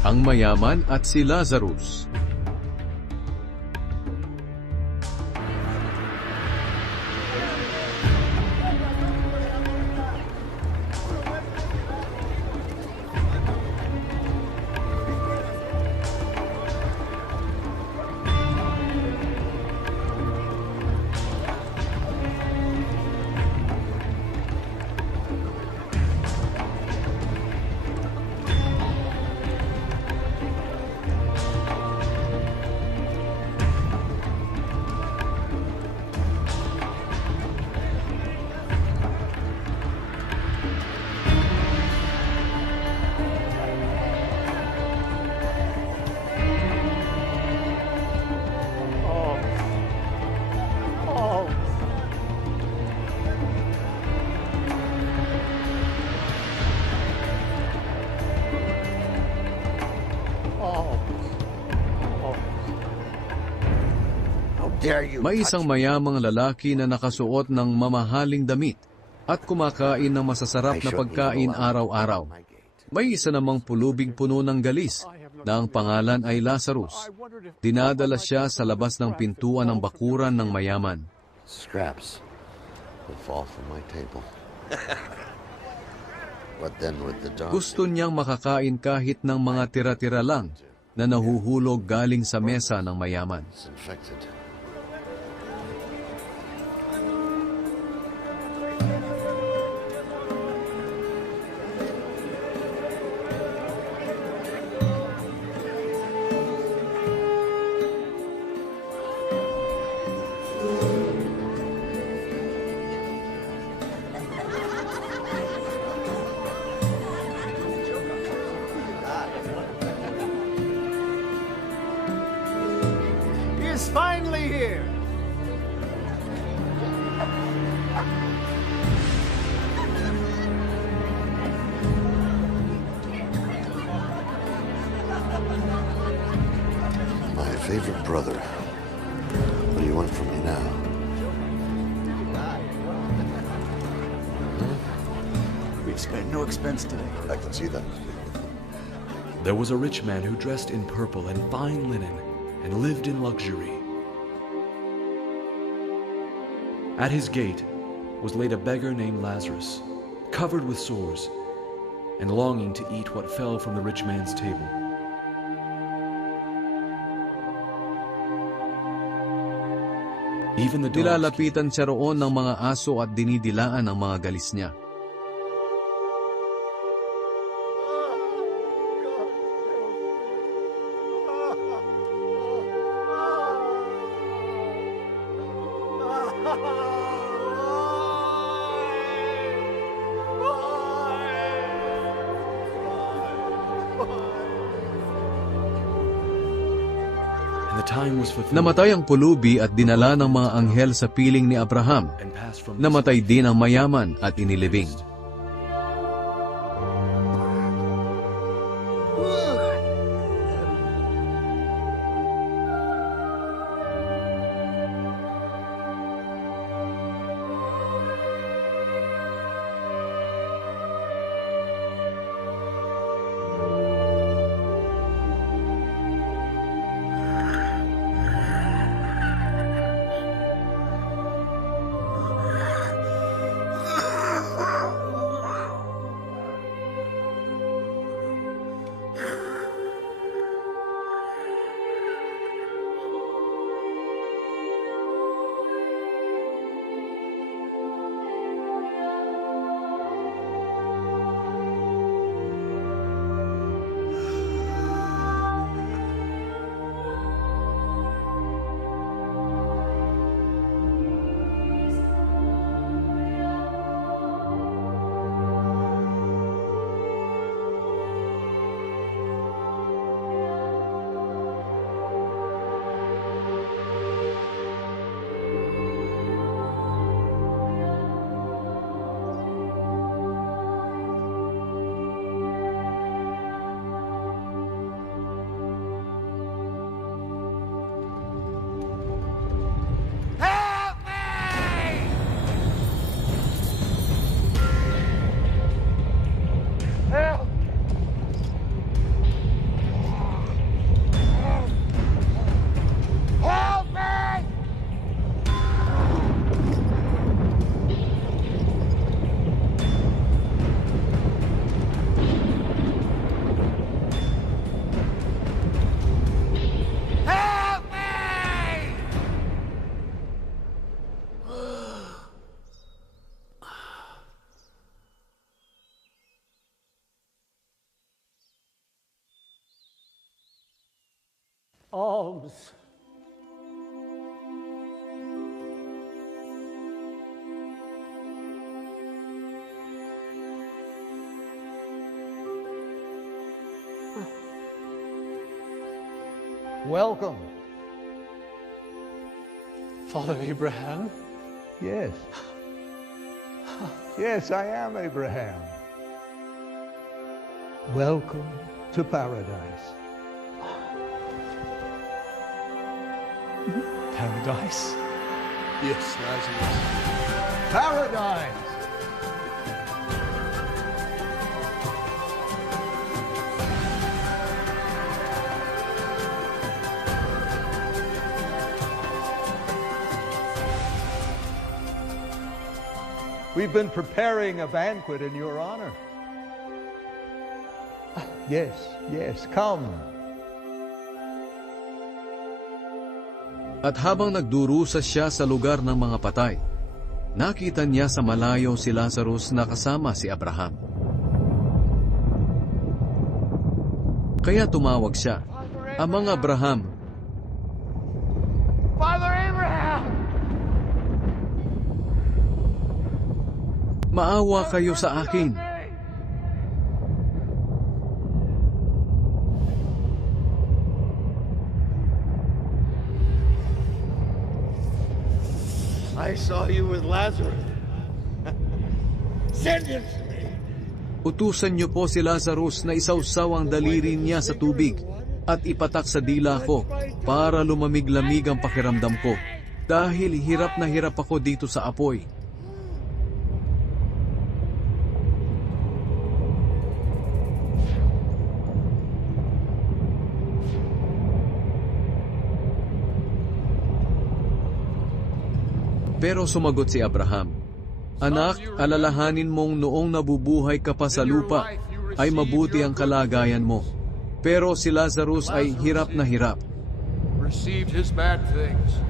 ang mayaman at si Lazarus. May isang mayamang lalaki na nakasuot ng mamahaling damit at kumakain ng masasarap na pagkain araw-araw. May isa namang pulubing puno ng galis na ang pangalan ay Lazarus. Dinadala siya sa labas ng pintuan ng bakuran ng mayaman. Scraps will fall from my table. What then would the dog Gusto niyang makakain kahit ng mga tira-tira lang na nahuhulog galing sa mesa ng mayaman. It's infected. Finally here! My favorite brother. What do you want from me now? We've spared no expense today. I can see that. There was a rich man who dressed in purple and fine linen and lived in luxury. At his gate was laid a beggar named Lazarus, covered with sores, and longing to eat what fell from the rich man's table. Even the dogs Nilalapitan siya roon ng mga aso at dinidilaan ang mga galis niya. and the time was fulfilled, Namatay ang pulubi at dinala ng mga anghel sa piling ni Abraham. and passed from Namatay din ang mayaman at inilibing. alms. Welcome. Father Abraham? Yes. Yes, I am Abraham. Welcome to paradise. Paradise? Yes, Lazarus. Paradise! We've been preparing a banquet in your honor. Yes, yes, come. At habang nagdurusa siya sa lugar ng mga patay, nakita niya sa malayo si Lazarus na kasama si Abraham. Kaya tumawag siya, "Amang Abraham." Father Abraham! "Maawa kayo sa akin." I saw you with Lazarus. Send him to me. Utusan niyo po si Lazarus na isawsaw ang daliri niya sa tubig at ipatak sa dila ko para lumamig-lamig ang pakiramdam ko dahil hirap na hirap ako dito sa apoy. Pero sumagot si Abraham, "Anak, alalahanin mong noong nabubuhay ka pa sa lupa ay mabuti ang kalagayan mo. Pero si Lazarus ay hirap na hirap. Received his bad things.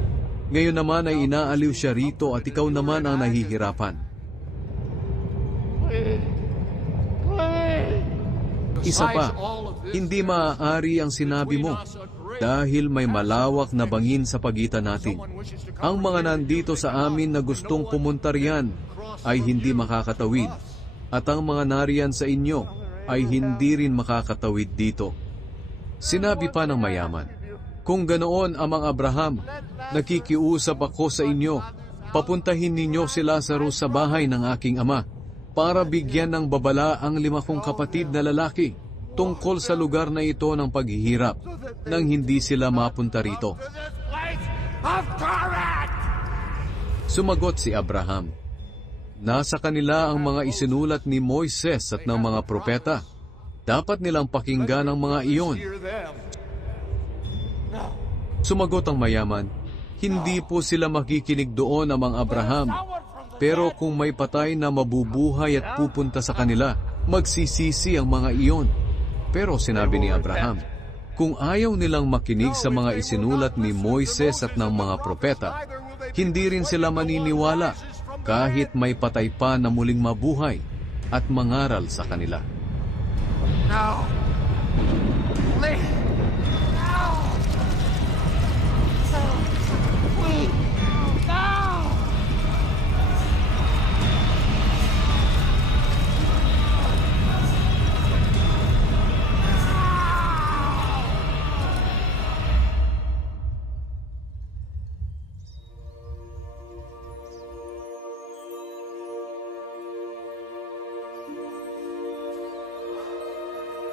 Ngayon naman ay inaaliw siya rito at ikaw naman ang nahihirapan." Isa pa, hindi maaari ang sinabi mo dahil may malawak na bangin sa pagitan natin. Ang mga nandito sa amin na gustong pumunta riyan ay hindi makakatawid at ang mga nariyan sa inyo ay hindi rin makakatawid dito. Sinabi pa ng mayaman, "Kung ganoon, Amang Abraham, nakikiusap ako sa inyo, papuntahin ninyo si Lazarus sa bahay ng aking ama para bigyan ng babala ang 5 kong kapatid na lalaki tungkol sa lugar na ito ng paghihirap nang hindi sila mapunta rito." Sumagot si Abraham, "Nasa kanila ang mga isinulat ni Moises at ng mga propeta. Dapat nilang pakinggan ang mga iyon." Sumagot ang mayaman, "Hindi po sila makikinig doon, Amang Abraham. Pero kung may patay na mabubuhay at pupunta sa kanila, magsisisi ang mga iyon." Pero sinabi ni Abraham, kung ayaw nilang makinig sa mga isinulat ni Moises at ng mga propeta, hindi rin sila maniniwala kahit may patay pa na muling mabuhay at mangaral sa kanila. No. Please. No. Please. No.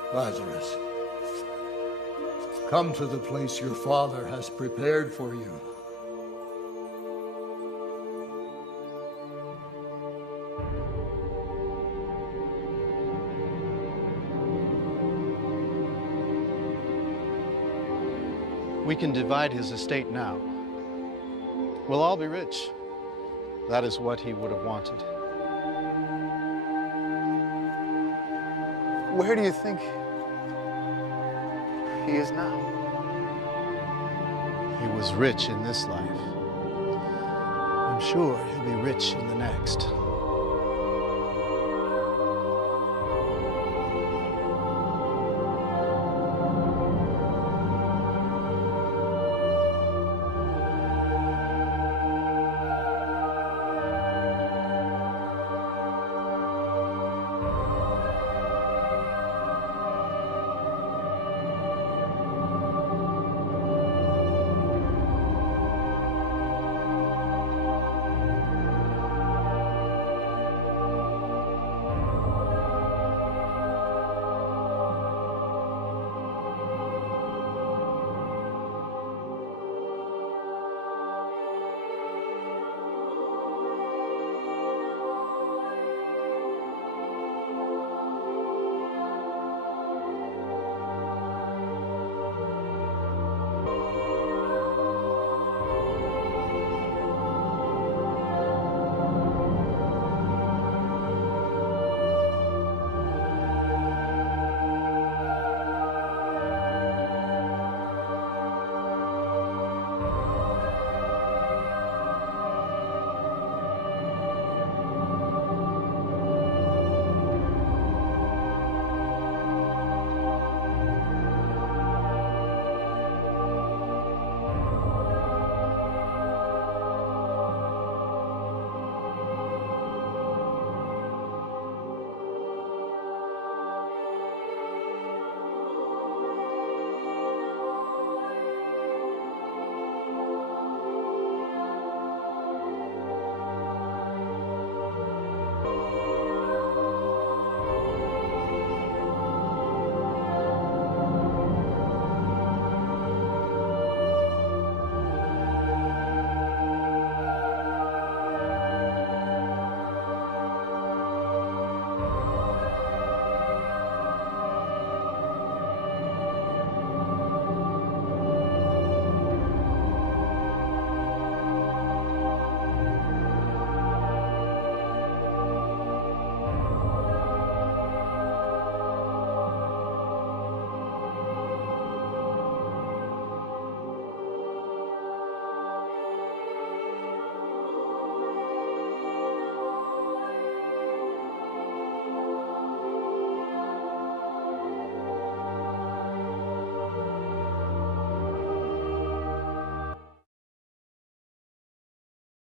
Lazarus, come to the place your father has prepared for you. We can divide his estate now. We'll all be rich. That is what he would have wanted. Where do you think he is now? He was rich in this life. I'm sure he'll be rich in the next.